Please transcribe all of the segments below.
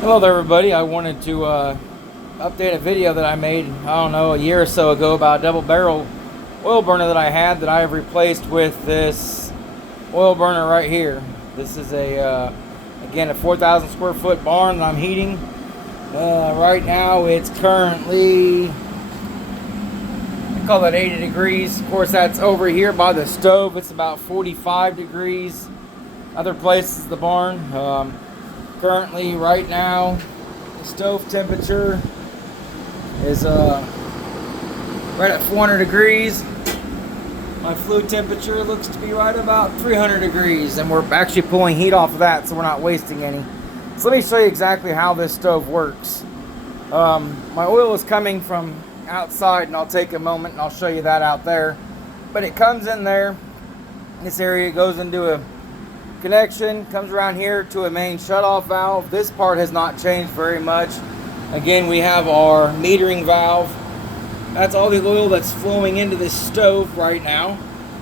Hello there everybody. I wanted to update a video that I made, I don't know, a year or so ago about a double barrel oil burner that I had that I have replaced with this oil burner right here. This is again a 4,000 square foot barn that I'm heating. Right now it's currently, I call it 80 degrees. Of course that's over here by the stove. It's about 45 degrees. Other places the barn. Currently, right now, the stove temperature is right at 400 degrees. My flue temperature looks to be right about 300 degrees, and we're actually pulling heat off of that, so we're not wasting any. So let me show you exactly how this stove works. My oil is coming from outside, and I'll take a moment and I'll show you that out there. But it comes in there, this area goes into a connection, comes around here to a main shutoff valve. This part has not changed very much. Again, we have our metering valve. That's all the oil that's flowing into this stove right now.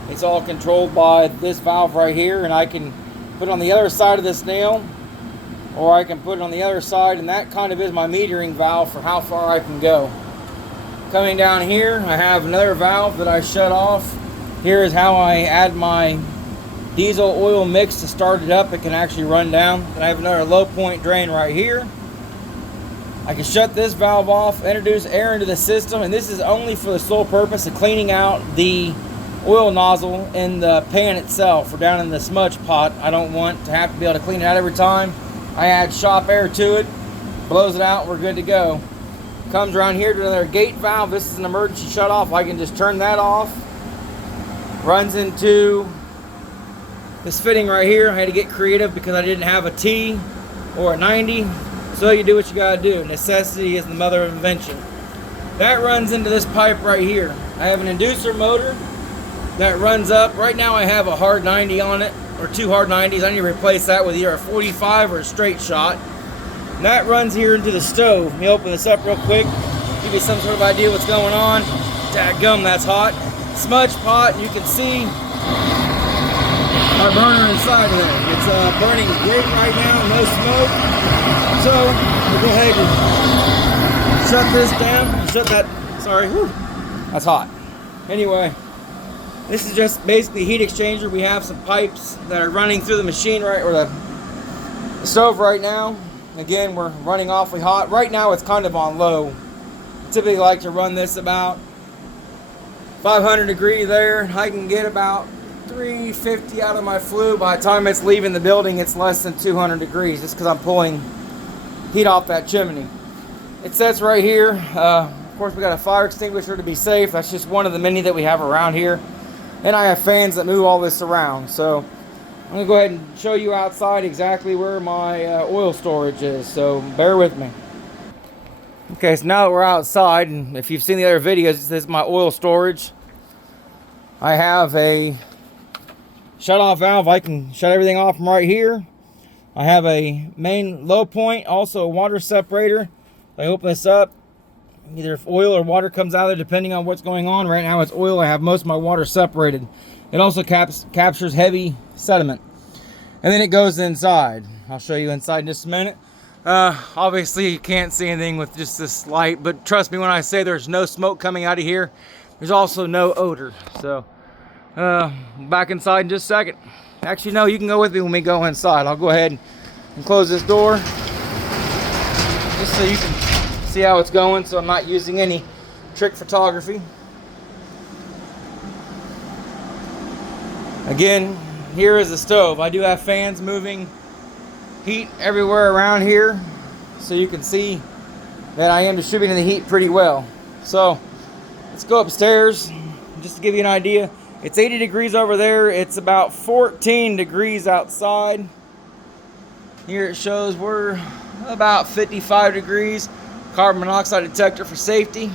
It's all controlled by this valve right here, and I can put it on the other side of this nail, or I can put it on the other side, and that kind of is my metering valve for how far I can go. Coming down here, I have another valve that I shut off. Here is how I add my diesel oil mix to start it up. It can actually run down. Then I have another low point drain right here. I can shut this valve off, introduce air into the system, and this is only for the sole purpose of cleaning out the oil nozzle in the pan itself or down in the smudge pot. I don't want to have to be able to clean it out every time. I add shop air to it, blows it out, we're good to go. Comes around here to another gate valve. This is an emergency shut off. I can just turn that off. Runs into this fitting right here. I had to get creative because I didn't have a T or a 90. So you do what you gotta do. Necessity is the mother of invention. That runs into this pipe right here. I have an inducer motor that runs up. Right now I have a hard 90 on it, or two hard 90s. I need to replace that with either a 45 or a straight shot. And that runs here into the stove. Let me open this up real quick, give you some sort of idea what's going on. Dadgum, that's hot. Smudge pot, you can see our burner inside of there. It's burning great right now, no smoke. So we'll go ahead and shut this down. Shut that, sorry, whew, that's hot. Anyway, this is just basically heat exchanger. We have some pipes that are running through the machine right, or the stove right now. Again, we're running awfully hot. Right now it's kind of on low. I typically like to run this about 500 degrees there. I can get about 350 out of my flue. By the time it's leaving the building, it's less than 200 degrees, just because I'm pulling heat off that chimney. It sits right here. Of course, we got a fire extinguisher to be safe. That's just one of the many that we have around here. And I have fans that move all this around. So I'm going to go ahead and show you outside exactly where my oil storage is. So bear with me. Okay, so now that we're outside, and if you've seen the other videos, this is my oil storage. I have a shut-off valve. I can shut everything off from right here. I have a main low point, also a water separator. I open this up, either if oil or water comes out of there, depending on what's going on. Right now it's oil. I have most of my water separated. It also captures heavy sediment. And then it goes inside. I'll show you inside in just a minute. Obviously you can't see anything with just this light, but trust me when I say there's no smoke coming out of here. There's also no odor. So back inside in just a second. Actually, no, you can go with me when we go inside. I'll go ahead and close this door just so you can see how it's going, so I'm not using any trick photography. Again, here is the stove. I do have fans moving heat everywhere around here, so you can see that I am distributing the heat pretty well. So let's go upstairs just to give you an idea. It's 80 degrees over there. It's about 14 degrees outside. Here it shows we're about 55 degrees. Carbon monoxide detector for safety.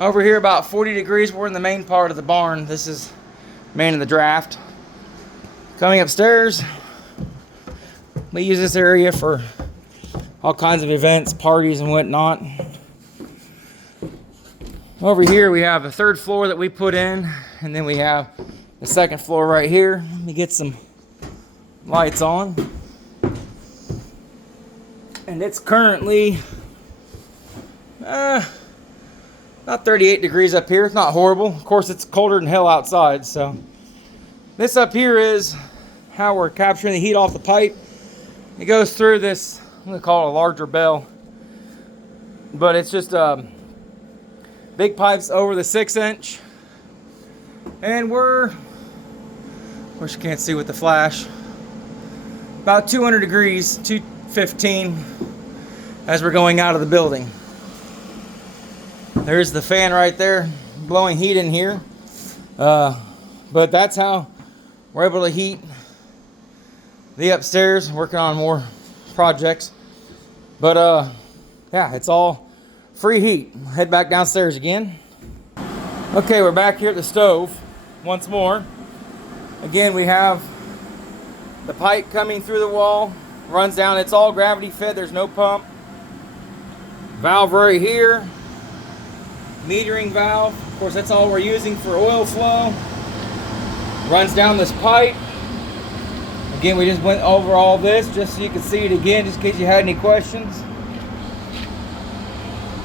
Over here about 40 degrees. We're in the main part of the barn. This is main of the draft. Coming upstairs, we use this area for all kinds of events, parties and whatnot. Over here we have a third floor that we put in, and then we have the second floor right here. Let me get some lights on. And it's currently about 38 degrees up here. It's not horrible. Of course, it's colder than hell outside. So this up here is how we're capturing the heat off the pipe. It goes through this, I'm gonna call it a larger bell, but it's just big pipes over the 6-inch. And we're, wish you can't see with the flash, about 200 degrees, 215 as we're going out of the building. There's the fan right there blowing heat in here. But that's how we're able to heat the upstairs, working on more projects. But yeah, it's all free heat. Head back downstairs again. Okay, we're back here at the stove once more. Again, we have the pipe coming through the wall, runs down. It's all gravity fed, there's no pump. Valve right here, metering valve. Of course, that's all we're using for oil flow. Runs down this pipe. Again, we just went over all this just so you can see it again, just in case you had any questions.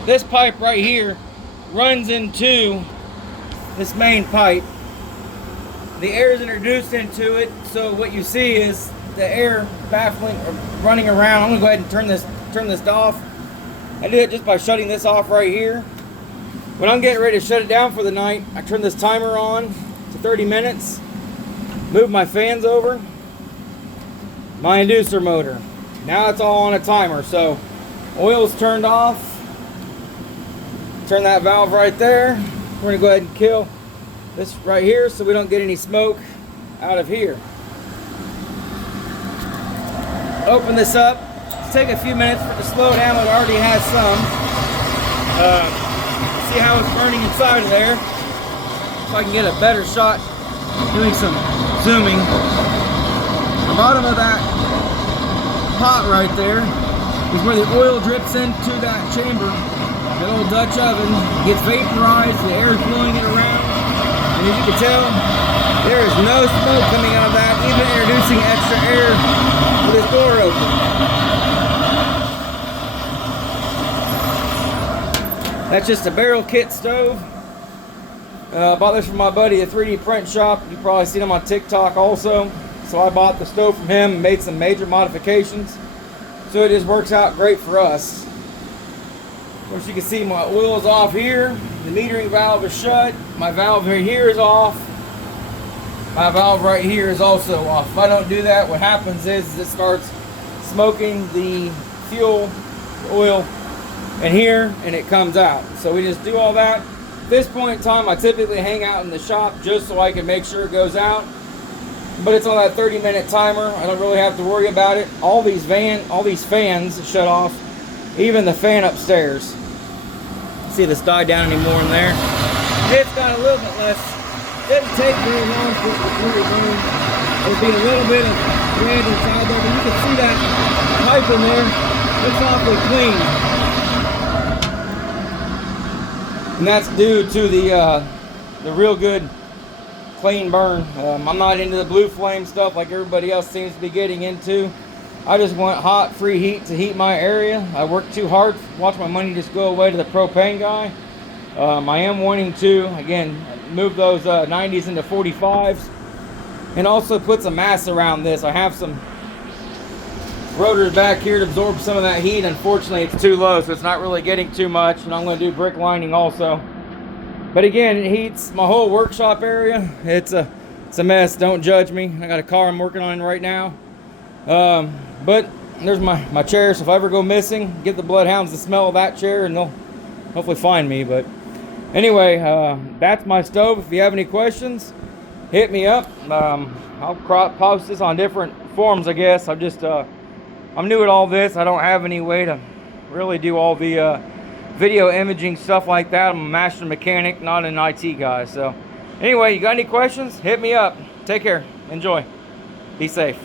This pipe right here runs into this main pipe. The air is introduced into it, so what you see is the air baffling or running around. I'm gonna go ahead and turn this off. I do it just by shutting this off right here. When I'm getting ready to shut it down for the night, I turn this timer on to 30 minutes, move my fans over, my inducer motor. Now it's all on a timer, so oil's turned off. Turn that valve right there. We're gonna go ahead and kill this right here so we don't get any smoke out of here. Open this up. Take a few minutes for it to slow down. It already has some. See how it's burning inside of there. So I can get a better shot doing some zooming. The bottom of that pot right there is where the oil drips into that chamber. The old Dutch oven gets vaporized, the air is blowing it around. And as you can tell, there is no smoke coming out of that, even introducing extra air with this door open. That's just a barrel kit stove. Bought this from my buddy at 3D Print Shop. You've probably seen him on TikTok also. So I bought the stove from him and made some major modifications. So it just works out great for us. Of course, you can see my oil is off here. The metering valve is shut. My valve right here is off. My valve right here is also off. If I don't do that, what happens is it starts smoking the fuel, the oil, in here, and it comes out. So we just do all that. At this point in time, I typically hang out in the shop just so I can make sure it goes out. But it's on that 30-minute timer. I don't really have to worry about it. All these fans shut off. Even the fan upstairs. See this die down anymore in there. It's got a little bit less. Didn't take very long for it to really burn. There'll be a little bit of red inside there, but you can see that pipe in there. It's awfully clean. And that's due to the real good clean burn. I'm not into the blue flame stuff like everybody else seems to be getting into. I just want hot, free heat to heat my area. I work too hard, watch my money just go away to the propane guy. I am wanting to, again, move those 90s into 45s and also put some mass around this. I have some rotors back here to absorb some of that heat. Unfortunately, it's too low, so it's not really getting too much. And I'm going to do brick lining also. But again, it heats my whole workshop area. It's a mess. Don't judge me. I got a car I'm working on right now. But there's my chair, so if I ever go missing, give the bloodhounds the smell of that chair and they'll hopefully find me. But anyway, that's my stove. If you have any questions, hit me up. I'll post this on different forums, I guess. I'm new at all this. I don't have any way to really do all the video imaging stuff like that. I'm a master mechanic, not an IT guy. So anyway, you got any questions, hit me up. Take care. Enjoy. Be safe.